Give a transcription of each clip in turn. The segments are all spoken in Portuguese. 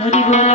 হরি বল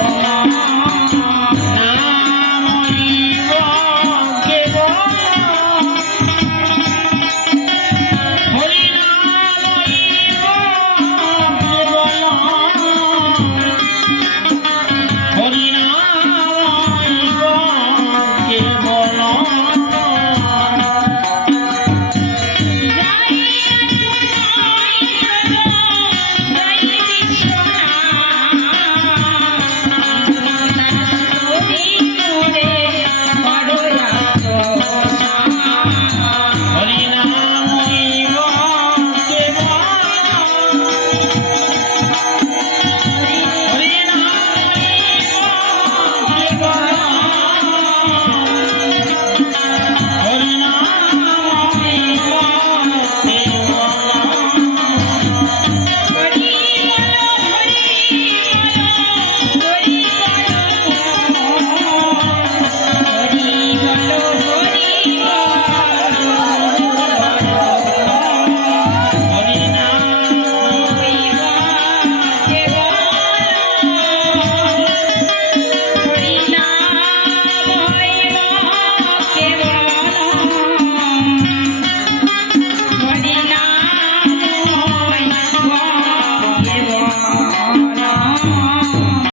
Música